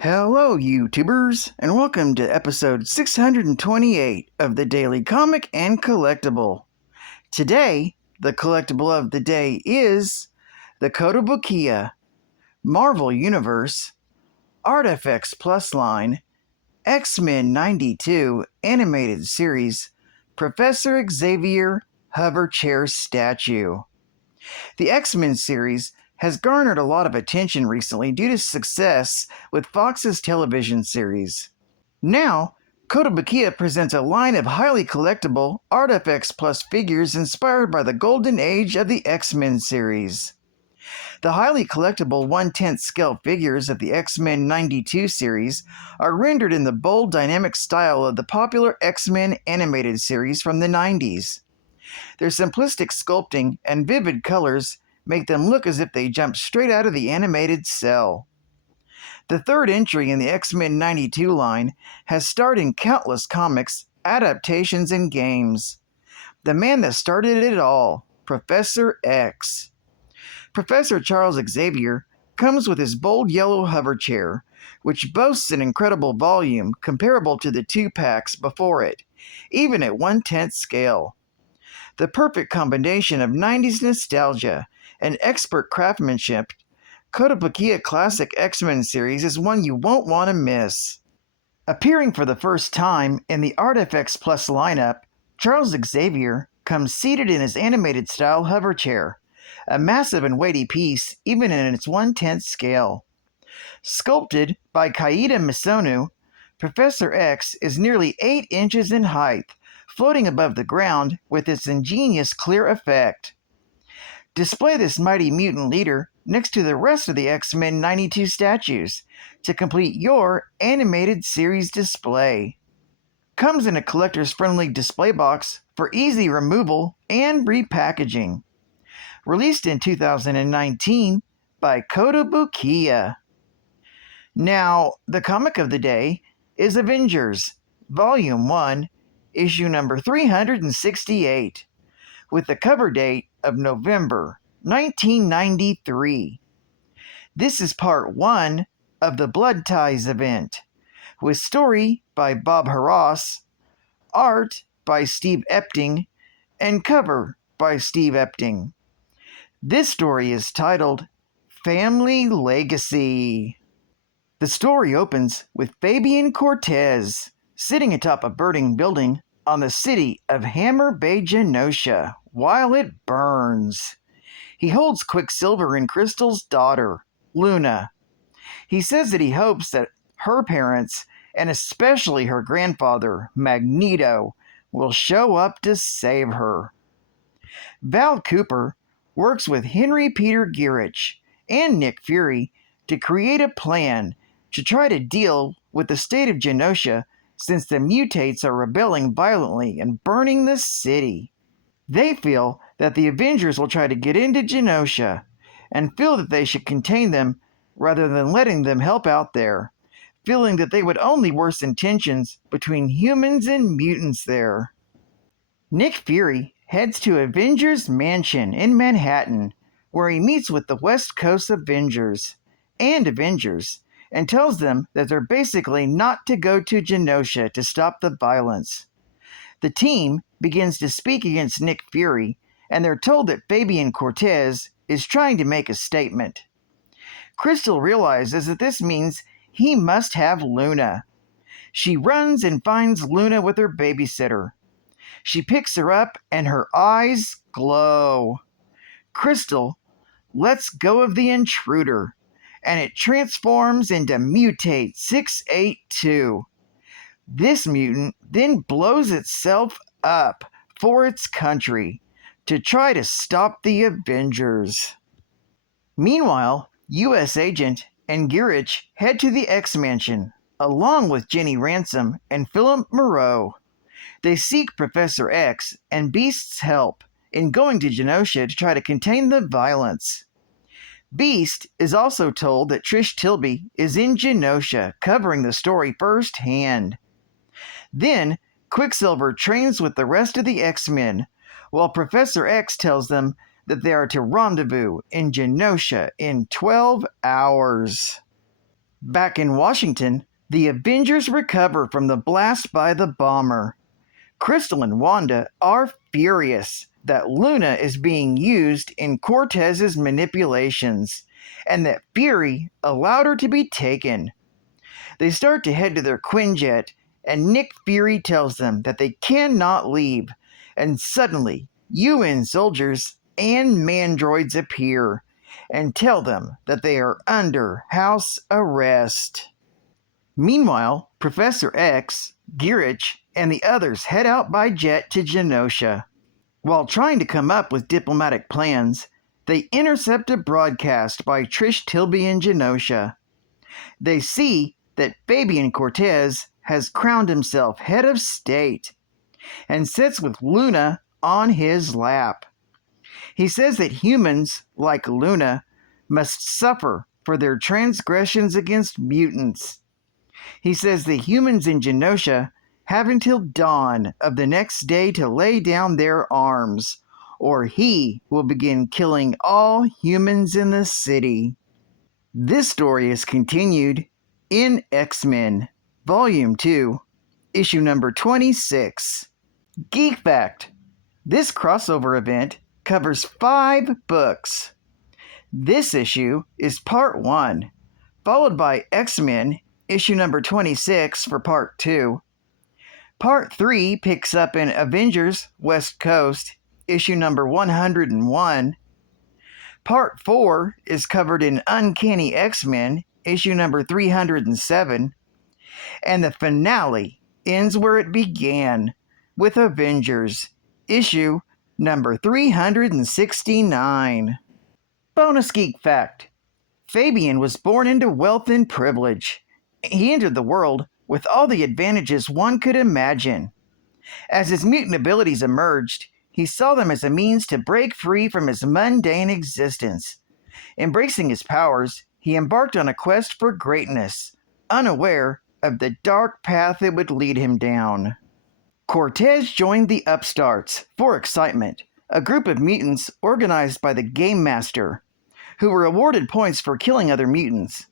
Hello, YouTubers, and welcome to episode 628 of the Daily Comic and Collectible. Today, the collectible of the day is the Kotobukiya Marvel Universe Artifacts Plus line XMen 92 animated series Professor Xavier Hover Chair Statue. The X-Men series has garnered a lot of attention recently due to success with Fox's television series. Now, Kotobukiya presents a line of highly collectible Artifacts Plus figures inspired by the golden age of the X-Men series. The highly collectible 1/10 scale figures of the X-Men 92 series are rendered in the bold, dynamic style of the popular X-Men animated series from the 90s. Their simplistic sculpting and vivid colors make them look as if they jumped straight out of the animated cell. The third entry in the X-Men 92 line has starred in countless comics, adaptations, and games. The man that started it all, Professor X. Professor Charles Xavier comes with his bold yellow hover chair, which boasts an incredible volume comparable to the 2-packs before it, even at 1/10 scale. The perfect combination of 90s nostalgia and expert craftsmanship, Kotobukiya Classic X-Men series is one you won't want to miss. Appearing for the first time in the Artifacts Plus lineup, Charles Xavier comes seated in his animated style hover chair, a massive and weighty piece even in its 1/10 scale. Sculpted by Kaida Misono, Professor X is nearly 8 inches in height, floating above the ground with its ingenious clear effect. Display this mighty mutant leader next to the rest of the X-Men 92 statues to complete your animated series display. Comes in a collector's friendly display box for easy removal and repackaging. Released in 2019 by Kotobukiya. Now, the comic of the day is Avengers, Volume 1, issue number 368, with the cover date of November 1993. This is part 1 of the Blood Ties event, with story by Bob Harras, art by Steve Epting, and cover by Steve Epting. This story is titled Family Legacy. The story opens with Fabian Cortez sitting atop a burning building on the city of Hammer Bay, Genosha, while it burns. He holds Quicksilver and Crystal's daughter, Luna. He says that he hopes that her parents, and especially her grandfather, Magneto, will show up to save her. Val Cooper works with Henry Peter Gierich and Nick Fury to create a plan to try to deal with the state of Genosha since the mutates are rebelling violently and burning the city. They feel that the Avengers will try to get into Genosha and feel that they should contain them rather than letting them help out there, feeling that they would only worsen tensions between humans and mutants there. Nick Fury heads to Avengers Mansion in Manhattan, where he meets with the West Coast Avengers and Avengers, and tells them that they're basically not to go to Genosha to stop the violence. The team begins to speak against Nick Fury, and they're told that Fabian Cortez is trying to make a statement. Crystal realizes that this means he must have Luna. She runs and finds Luna with her babysitter. She picks her up and her eyes glow. Crystal lets go of the intruder, and it transforms into Mutate 682. This mutant then blows itself up for its country to try to stop the Avengers. Meanwhile, U.S. Agent and Gierich head to the X-Mansion, along with Jenny Ransom and Philip Moreau. They seek Professor X and Beast's help in going to Genosha to try to contain the violence. Beast is also told that Trish Tilby is in Genosha, covering the story firsthand. Then, Quicksilver trains with the rest of the X-Men, while Professor X tells them that they are to rendezvous in Genosha in 12 hours. Back in Washington, the Avengers recover from the blast by the bomber. Crystal and Wanda are furious that Luna is being used in Cortez's manipulations, and that Fury allowed her to be taken. They start to head to their Quinjet, and Nick Fury tells them that they cannot leave, and suddenly UN soldiers and mandroids appear and tell them that they are under house arrest. Meanwhile, Professor X, Girich, and the others head out by jet to Genosha. While trying to come up with diplomatic plans, they intercept a broadcast by Trish Tilby in Genosha. They see that Fabian Cortez has crowned himself head of state and sits with Luna on his lap. He says that humans, like Luna, must suffer for their transgressions against mutants. He says the humans in Genosha have until dawn of the next day to lay down their arms, or he will begin killing all humans in the city. This story is continued in X-Men, Volume 2, Issue number 26. Geek Fact: this crossover event covers 5 books. This issue is Part 1, followed by X-Men, Issue number 26 for Part 2. Part 3 picks up in Avengers West Coast, Issue number 101. Part 4 is covered in Uncanny X-Men, Issue number 307. And the finale ends where it began, with Avengers, Issue number 369. Bonus Geek Fact: Fabian was born into wealth and privilege. He entered the world with all the advantages one could imagine. As his mutant abilities emerged, he saw them as a means to break free from his mundane existence. Embracing his powers, he embarked on a quest for greatness, unaware of the dark path it would lead him down. Cortez joined the Upstarts for excitement, a group of mutants organized by the Game Master, who were awarded points for killing other mutants.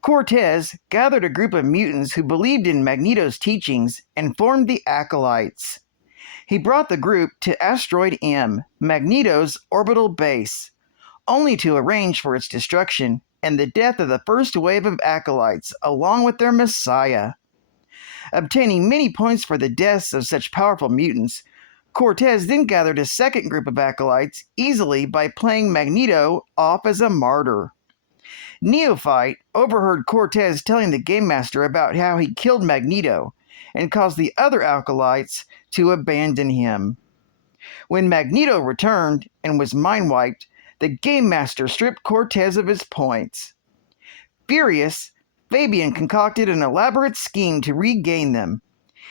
Cortez gathered a group of mutants who believed in Magneto's teachings and formed the Acolytes. He brought the group to Asteroid M, Magneto's orbital base, only to arrange for its destruction and the death of the first wave of Acolytes along with their Messiah. Obtaining many points for the deaths of such powerful mutants, Cortez then gathered a second group of Acolytes easily by playing Magneto off as a martyr. Neophyte overheard Cortez telling the Game Master about how he killed Magneto and caused the other Acolytes to abandon him. When Magneto returned and was mind-wiped, the Game Master stripped Cortez of his points. Furious, Fabian concocted an elaborate scheme to regain them.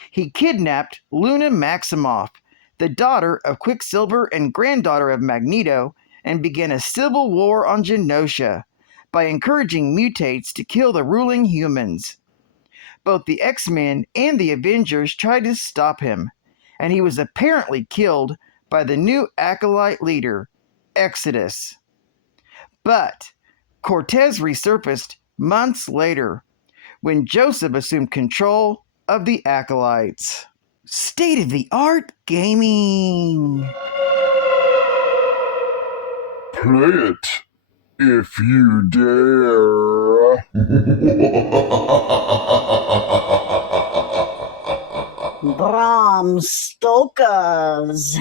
He kidnapped Luna Maximoff, the daughter of Quicksilver and granddaughter of Magneto, and began a civil war on Genosha by encouraging mutates to kill the ruling humans. Both the X-Men and the Avengers tried to stop him, and he was apparently killed by the new Acolyte leader, Exodus. But Cortez resurfaced months later, when Joseph assumed control of the Acolytes. State-of-the-art gaming! Play it, if you dare. Bram Stoker's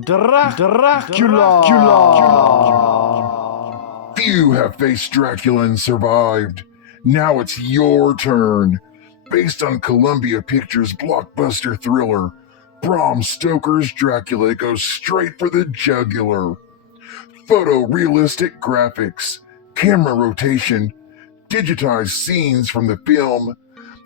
Dracula! Few have faced Dracula and survived. Now it's your turn. Based on Columbia Pictures' blockbuster thriller, Bram Stoker's Dracula goes straight for the jugular. Photorealistic graphics, camera rotation, digitized scenes from the film,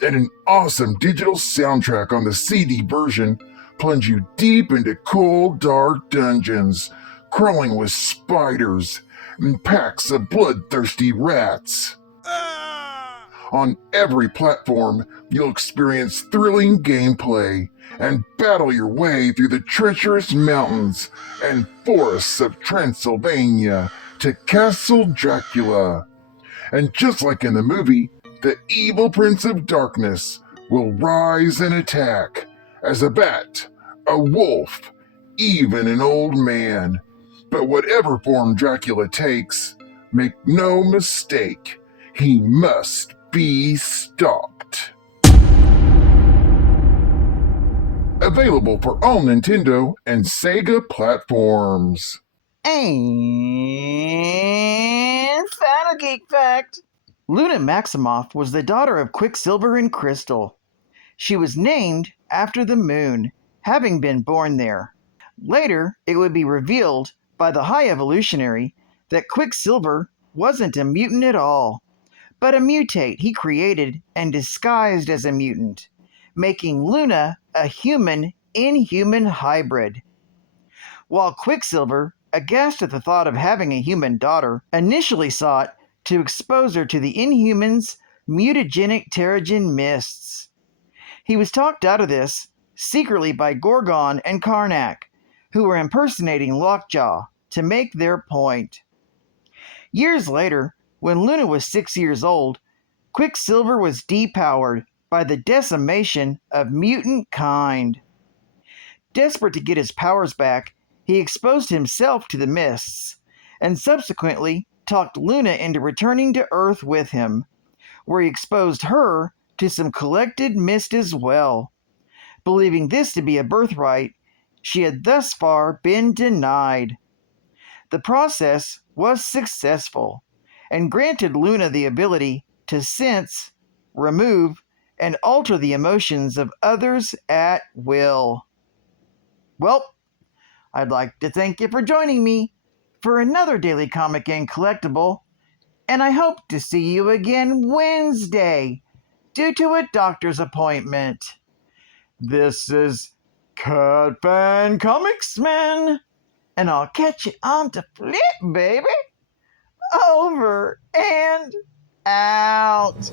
and an awesome digital soundtrack on the CD version plunge you deep into cold, dark dungeons, crawling with spiders and packs of bloodthirsty rats. On every platform, you'll experience thrilling gameplay and battle your way through the treacherous mountains and forests of Transylvania to Castle Dracula. And just like in the movie, the evil Prince of Darkness will rise and attack as a bat, a wolf, even an old man. But whatever form Dracula takes, make no mistake, he must be stopped. Available for all Nintendo and Sega platforms. And Final Geek Fact. Luna Maximoff was the daughter of Quicksilver and Crystal. She was named after the moon, having been born there. Later, it would be revealed by the High Evolutionary that Quicksilver wasn't a mutant at all, but a mutate he created and disguised as a mutant, making Luna a human-inhuman hybrid. While Quicksilver, aghast at the thought of having a human daughter, initially sought to expose her to the Inhumans' mutagenic Terrigen mists. He was talked out of this secretly by Gorgon and Karnak, who were impersonating Lockjaw to make their point. Years later, when Luna was 6 years old, Quicksilver was depowered by the decimation of mutant kind. Desperate to get his powers back, he exposed himself to the mists, and subsequently talked Luna into returning to Earth with him, where he exposed her to some collected mist as well. Believing this to be a birthright, she had thus far been denied. The process was successful, and granted Luna the ability to sense, remove, and alter the emotions of others at will. Well, I'd like to thank you for joining me for another Daily Comic and Collectible, and I hope to see you again Wednesday due to a doctor's appointment. This is Cat Fan Comics Man, and I'll catch you on the flip, baby. Over and out.